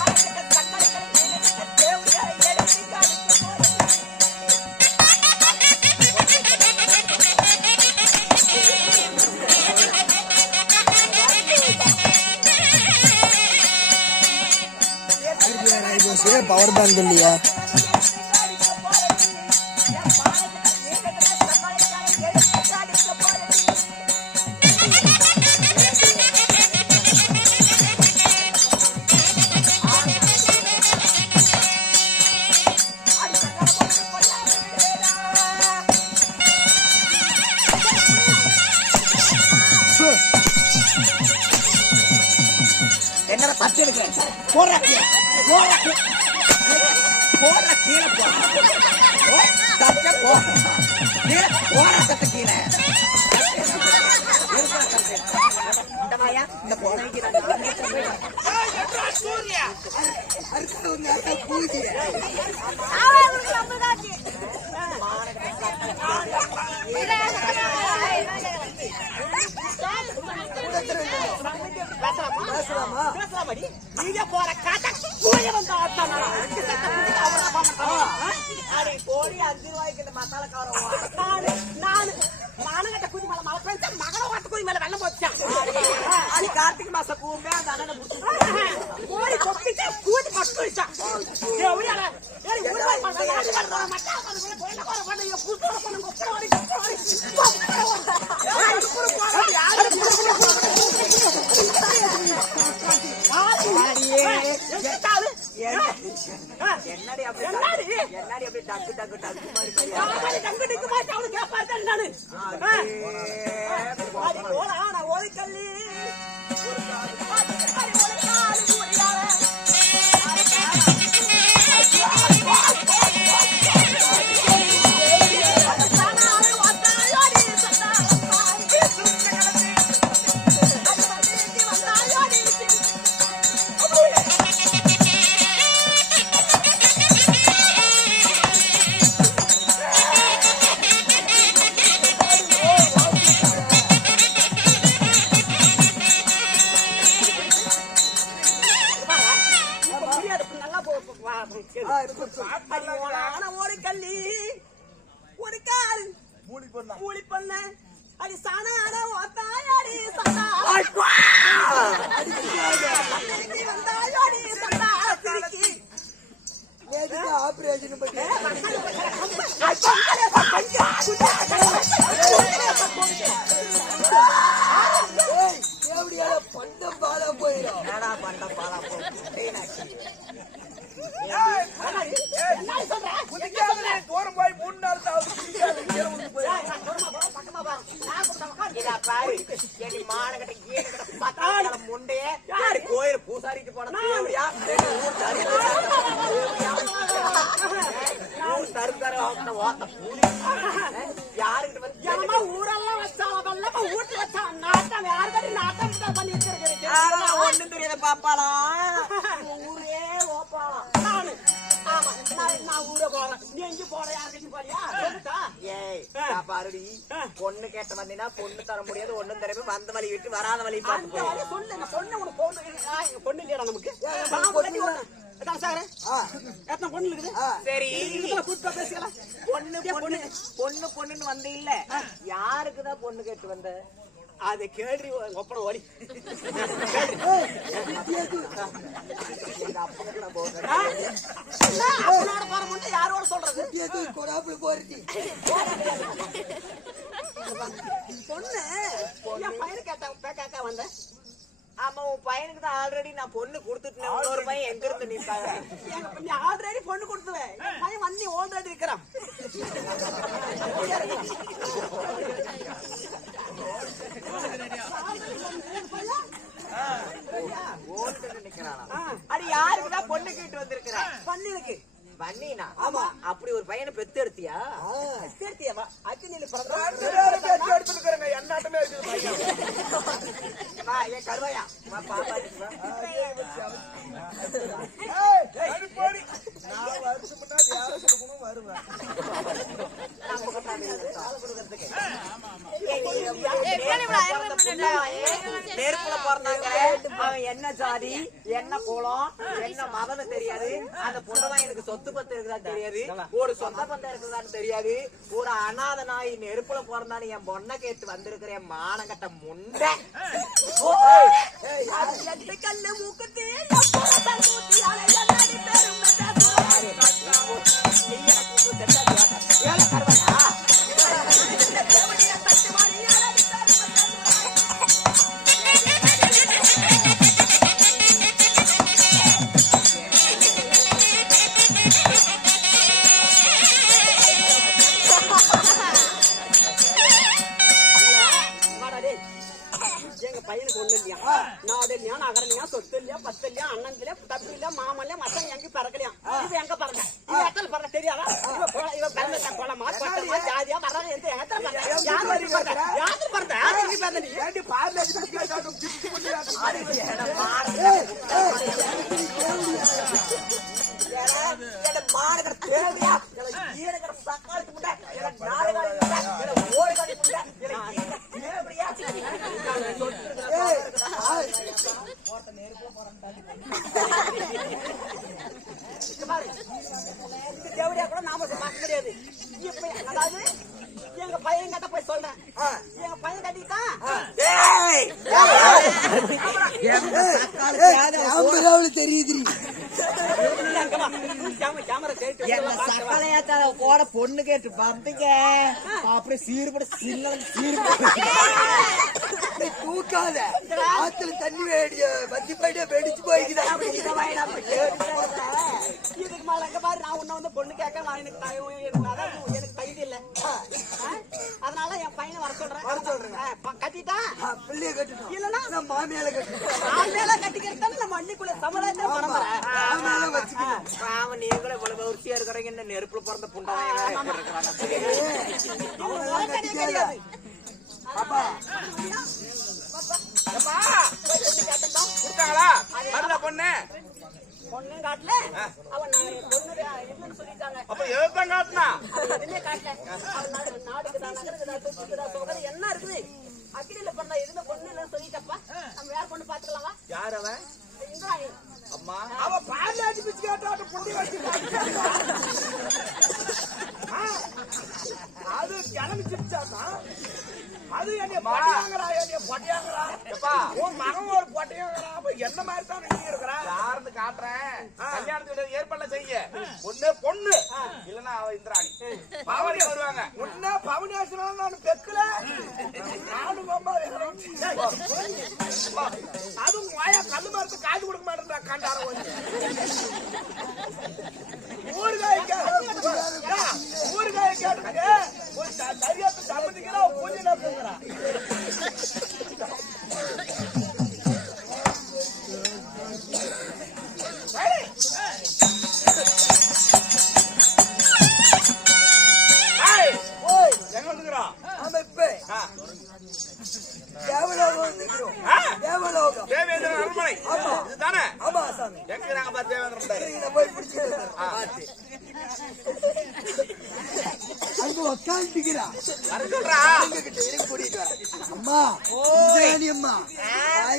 ஆரக்கட்ட தக்கடக்கட ஏனட்ட தேவயா எடுத்து காடிக்க போறது பவர் பேங்க் இல்லையா என்ன தட்டு இருக்கு போற கீழே போற கீழே போ தட்ட போ கீழே போற தட்டு கீழே இந்த மாயா இந்த போனைக்கு சூர்யா பூஜை பேசலாமாடி நீங்க போற காட்ட கூலி வந்து ஆத்தானா அடே கோடி 5 ரூபாய்க்கு இந்த மசாலா காரம் நானு மானகட்ட குதி மேல மலை பெஞ்சா மகள வாட்ட குதி மேல வெள்ளம் போச்சா அடி கார்த்திகை மாசம் கூம்பே அந்த அண்ணனை புடிச்சு கோடி கொக்கிட்டு கூதி பட்டுச்சா தேவடியால ஏறி ஊர்வாய் பண்ண யாரு வர மட்டா பண்ண போய் போற பண்ண புத்தர பண்ண கொப்படி என்னடி அப்படி டக்கு டக்கு டக்கு மாதிரி டக்கு டக்கு மாதிரி அவனு கேப்பாரு நானு நான் ஒரு கல்லி ஒரு கல்லி ஒரு கால் மூலி பண்ண அது சாணான ஓத்தாயாடி சண்டா வந்தாயாடி சண்டா திருக்கி ஆபரேஷன் பண்ணி பண்டம் பாலா போயிடும் பண்டம் பாலா தூரம் போய் 3 நாள் முண்டே கோயில் பூசாரிக்கு போன ஊரெல்லாம் வச்சாலும் வீட்டுல வச்சா நாட்டம் யாரு நாட்டம் பண்ணி ஒண்ணும் தெரியாத பாப்பாளா ஊரே ஓப்பாளாம் நானு ஆமா நான் ஊரே போறேன் நீ எங்க போற யாருக்கிட்ட போறியா ஏய் பாருடி பொண்ணு கேட்ட வந்தீங்கன்னா பொண்ணு தர முடியாது ஒண்ணும் தரவே வந்த வழி விட்டு வராத வழி பார்த்து சொல்லு பொண்ணு உனக்கு பொண்ணு இல்லையா நமக்கு பொண்ணு இருக்குது சரி பேசிக்கலாம் பொண்ணு பொண்ணுன்னு வந்த இல்ல யாருக்குதான் பொண்ணு கேட்டு வந்த அது கேள்வி ஒப்பன ஓடி யாரோட சொல்றது போறது பொண்ணு என் பையனு கேட்டா வந்த ஆமா உன் பையனுக்கு தான் ஆல்ரெடி நான் பொண்ணு கொடுத்துட்டேன் இன்னொரு பையன் எங்க இருந்து நிற்காங்க நீ ஆல்ரெடி பொண்ணு கொடுத்துவேன் பையன் வந்து ஆல்ரெடி இருக்கிறான் அது யாருக்குதான் பொண்ணு கேட்டு வந்திருக்க அக்கினியில பிறந்த ரெண்டு பேரும் பேச்சு எடுத்துருக்கிறேங்க என்னாட்டமே இருக்குது பையன். என் கருவாயா பாப்பாட்டுக்குவா ஏய், அடி போடி. நான் வருஷம் முன்னா வேலை கொடுக்கணும் வருவேன். நெருப்புல பிறந்தாங்க. அவன் என்ன ஜாதி, என்ன குலம், என்ன மதம் தெரியாது. அந்த பொண்ணதான் எனக்கு சொத்து பத்து இருக்குதா தெரியாது. ஒரு சொந்த பந்தம் இருக்குதான்னு தெரியாது. ஒரு அநாத நாய் நெருப்புல பிறந்தான்னு என் பொண்ணை கேட்டு வந்திருக்கிறேன். மானங்கட்ட முண்டை கல்லு மூக்குத்தி எங்க பையனுக்கு ஒண்ணு இல்லையா, நாடு இல்லையா, நகரம் இல்லையா, சொத்து இல்லையா, பத்து இல்லையா, அண்ணன் இல்லையா, தம்பி இல்லையா, மாமன் இல்லையா, மசன் எங்க பிறக்கலையா. இது எங்க பிறந்த இது எத்தனை பிறந்த தெரியாதா? இவ பிறந்த குளமா பட்டமா ஜாதியா வர்றாங்க எங்க எத்தனை பிறந்த யாரு பிறந்த யாரு பிறந்த யாரு எங்க பிறந்த நீ ஏண்டி பார்ல அடிச்சு கேட்டாலும் திட்டு கொண்டு மாநகர தேவையா ஈரகர சக்காலத்து முட்டை நாடுகாலி முட்டை ஓடுகாலி முட்டை தேவையா தேவையா கூட நாம பார்க்க முடியாது. இப்ப அதாவது எங்க பையன் கிட்ட போய் சொல்றேன். எங்க பையன் கட்டிட்டான் தெரியுது சக்கலையாத்த கூட பொண்ணு கேட்டு பார்த்தீங்க. அப்படியே சீர்பட சின்ன தூக்காத ஆத்துல தண்ணி வத்தி போயிட்டே வெடிச்சு போய்க்குதா. இதுக்கு மேல எங்க பாரு நான் உன்ன வந்து பொண்ணு கேட்க நான் எனக்கு தகுதி இல்ல. அதனால என் பையனை வர சொல்றேன். கட்டிட்டா பிள்ளைய கட்டணும் இல்லன்னா நான் மாமியால கட்டணும். ஆள்மேல கட்டிக்கிறதான நம்ம அள்ளிக்குள்ள சமலத்தை பரம்பரை. மாமியால வச்சுக்கணும். அவன் நீங்களும் இவ்வளவு வரிசையா இருக்கிறீங்க. இந்த நெருப்புல பிறந்த புண்டாங்க கிடையாது. அப்பா கொடுத்தாங்களா வரல பொண்ணு பொண்ணு காட்டல அவன் பொண்ணு இல்லைன்னு சொல்லிட்டாங்க. அப்ப எதுதான் காட்டினா எதுவுமே காட்டல. நாடுக்குதா நகருக்குதா சொத்துக்குதா சொகது என்ன இருக்குது அக்கினியில பண்ண எதுவுமே பொண்ணு இல்லைன்னு சொல்லிட்டப்பா. நம்ம வேற பொண்ணு பாத்துக்கலாமா? யார் அவன்? இந்திராணி. அம்மா அவ பால் அடி பிச்சு கேட்டாட்டு புண்டி வச்சு அது கிளம்பி சிரிச்சாட்டா. அது என்ன பொட்டியாங்கறா என்ன பொட்டியாங்கறா எப்பா உன் மகன் ஒரு பொட்டியாங்கறா. அப்ப என்ன மாதிரி தான் நீ இருக்கற? யாருன்னு காட்றேன். கல்யாணத்துக்கு ஏற்பாடு செய்ய. ஒண்ணு பொண்ணு இல்லனா அவ இந்திராணி பவனி வருவாங்க. ஒண்ணா பவனி ஆசனா நான் பெக்கல நானு அம்மா அது வாயா கல்லு மரத்து காது கொடுக்க மாட்டேன்றா காண்டார வந்து ஊர்காய் கேட்டுங்க ஒரு சரியா சம்மதிக்கிறா பூஜை நடத்துங்கறா. எங்க வந்துக்கிறா? தேவலோகம் தேவேந்திர அரண்மனை இதுதானே? ஆமா சாமி. எங்க நாங்க பார்த்து தேவேந்திரன் போய் பிடிச்சு அங்க உட்காந்துக்கிறா கூட்டிட்டு வர. அம்மா அம்மா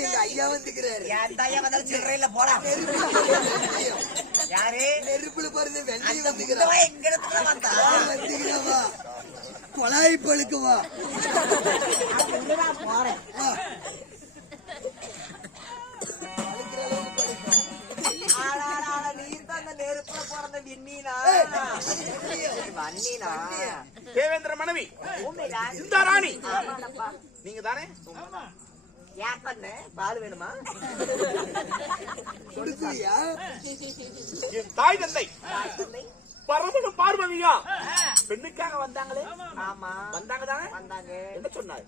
எங்க ஐயா வந்துக்கிறாரு. சில்லறையில போடா யாரு நெருப்புல பிறந்த வெள்ளி வந்துக்கிறா. வந்தா வந்துக்கிறாவா கொலாய் பழுக்குவா. போறேன். நெருப்புல பிறந்த விண்ணீனா வண்ணீனா தேவேந்திர மனைவி இந்த ராணி நீங்க தானே? ஏன் பண்ண பால் வேணுமா? கொடுக்குறியா? என் தாய் தந்தை பரமனும் பார்வதியா பெண்ணுக்காக வந்தாங்களே. ஆமா வந்தாங்க தானே? வந்தாங்க. என்ன சொன்னாரு?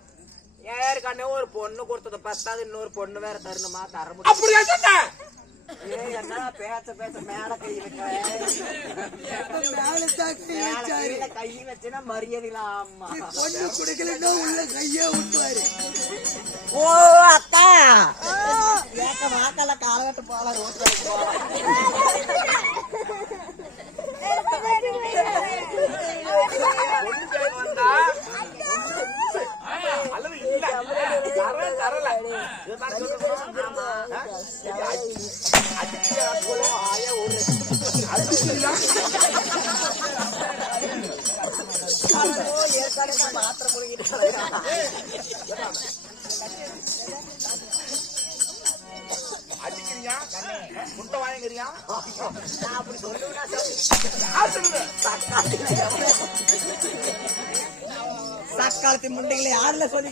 ஏற்கனவே ஒரு பொண்ணு கொடுத்தது பத்தாது இன்னொரு பொண்ணு வேற தரணுமா? தர முடியும். அப்படியா சொன்ன? என்ன பேச மேல கை மேல தாக்கி வச்சாரு. கை வச்சுன்னா மரியாதைலாமா பொண்ணு குடுக்கலன்னா உள்ள கையே விட்டுவாரு. ஓ அக்கா ஏக்க மாக்கல காலகட்டு போல ரோட்டு அல்லது இல்ல தரல மாத்திரம் முடிக்கிட்டு அடிக்கிறியா முட்டை வாங்கிக்கிறியா நான் அப்படி சொல்லுவேன் சக்காலத்தி முண்டைகளை யாருல சொல்லி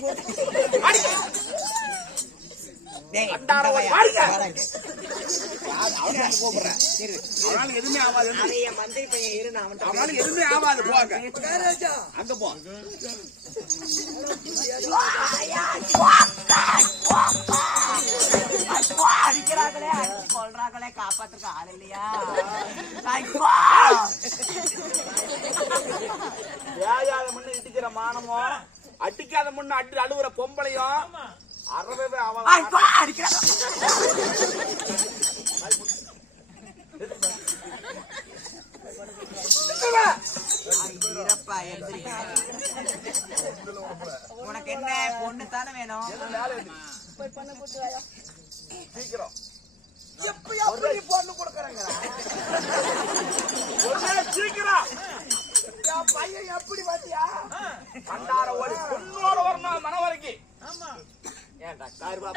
எதுவுமே ஆகாது மந்திரி பையன் இரு நான் அவனால எதுவுமே ஆகாது போங்க ராஜா அங்க போ அடிக்கிறாங்களே அடிச்சு கொள்றாங்களே காப்பாத்துக்க ஆள் இல்லையா வேயாத முன்ன இடிக்கிற மானமோ அடிக்காத முன்ன அடி அழுவுற பொம்பளையும் அறவே அடிக்கிறாங்க உனக்கு என்ன பொண்ணு தானே வேணும் போய் பொண்ணு கூட்டு வாயா. சீக்கிரம் எப்படி பொண்ணு கொடுக்கறாங்க சீக்கிரம் பையன் எப்படி பாத்தியா கண்டார ஒரு பொண்ணோட ஒரு நாள் மன வரைக்கும் ஏன்டா காருவா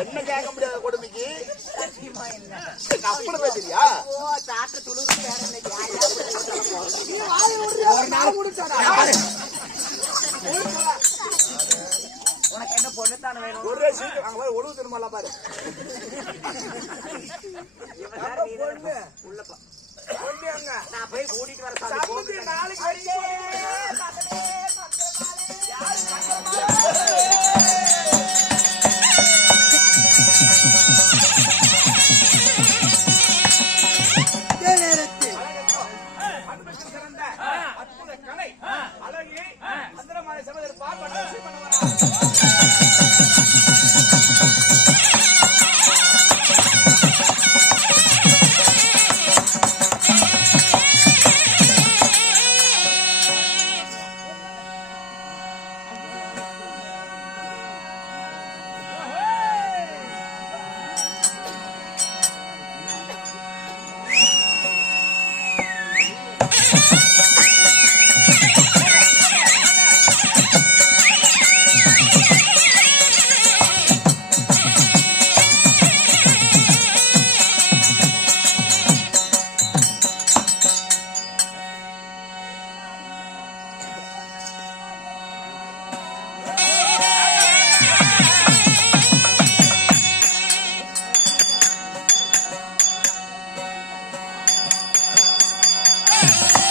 என்ன கேட்க முடியாத கொடுமைக்கு அப்படி பேசுறியா சாட்ட துளுக்கு வேற உனக்கு என்ன பொண்ணு தானே வேணும் ஒரே சீக்கிரம் அங்க போய் ஒழுங்கு திரும்ப பாரு பொண்ணு உள்ளப்பா நான் போய் கூட்டிட்டு வர நாளைக்கு நேரத்தில் அன்புக்கு சிறந்த அற்புத கலை அழகி அந்தரமான சமயத்தில் பார்ப்பன Hey!